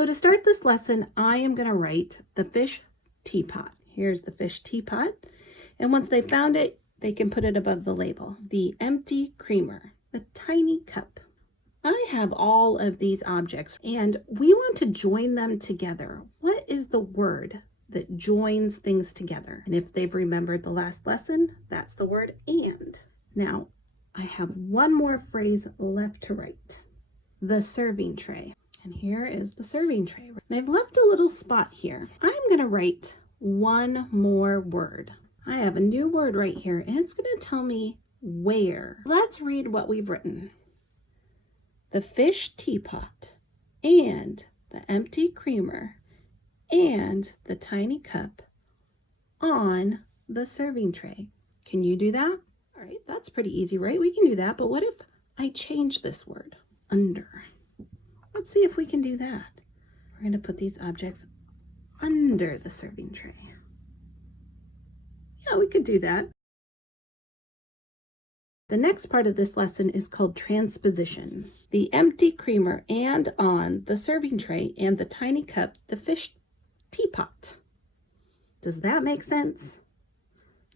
So to start this lesson, I am going to write the fish teapot. Here's the fish teapot. And once they found it, they can put it above the label. The empty creamer, the tiny cup. I have all of these objects and we want to join them together. What is the word that joins things together? And if they've remembered the last lesson, that's the word and. Now, I have one more phrase left to write. The serving tray. And here is the serving tray. And I've left a little spot here. I'm going to write one more word. I have a new word right here, and it's going to tell me where. Let's read what we've written. The fish teapot, and the empty creamer, and the tiny cup on the serving tray. Can you do that? All right, that's pretty easy, right? We can do that, but what if I change this word? Under. Let's see if we can do that. We're going to put these objects under the serving tray. Yeah, we could do that. The next part of this lesson is called transposition. The empty creamer and on the serving tray and the tiny cup, the fish teapot. Does that make sense?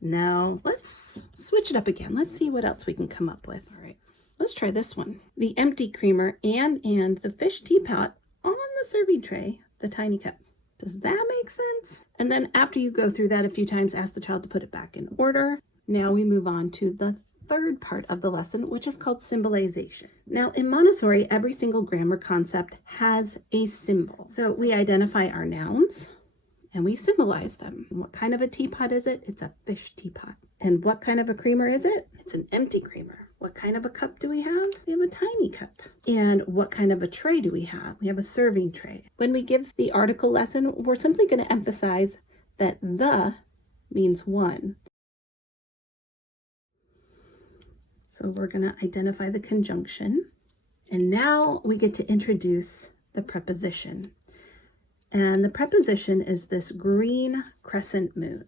Now, let's switch it up again. Let's see what else we can come up with. All right. Let's try this one. The empty creamer and the fish teapot on the serving tray, the tiny cup. Does that make sense? And then after you go through that a few times, ask the child to put it back in order. Now we move on to the third part of the lesson, which is called symbolization. Now in Montessori, every single grammar concept has a symbol. So we identify our nouns and we symbolize them. What kind of a teapot is it? It's a fish teapot. And what kind of a creamer is it? It's an empty creamer. What kind of a cup do we have? We have a tiny cup. And what kind of a tray do we have? We have a serving tray. When we give the article lesson, we're simply going to emphasize that the means one. So we're going to identify the conjunction. And now we get to introduce the preposition. And the preposition is this green crescent moon.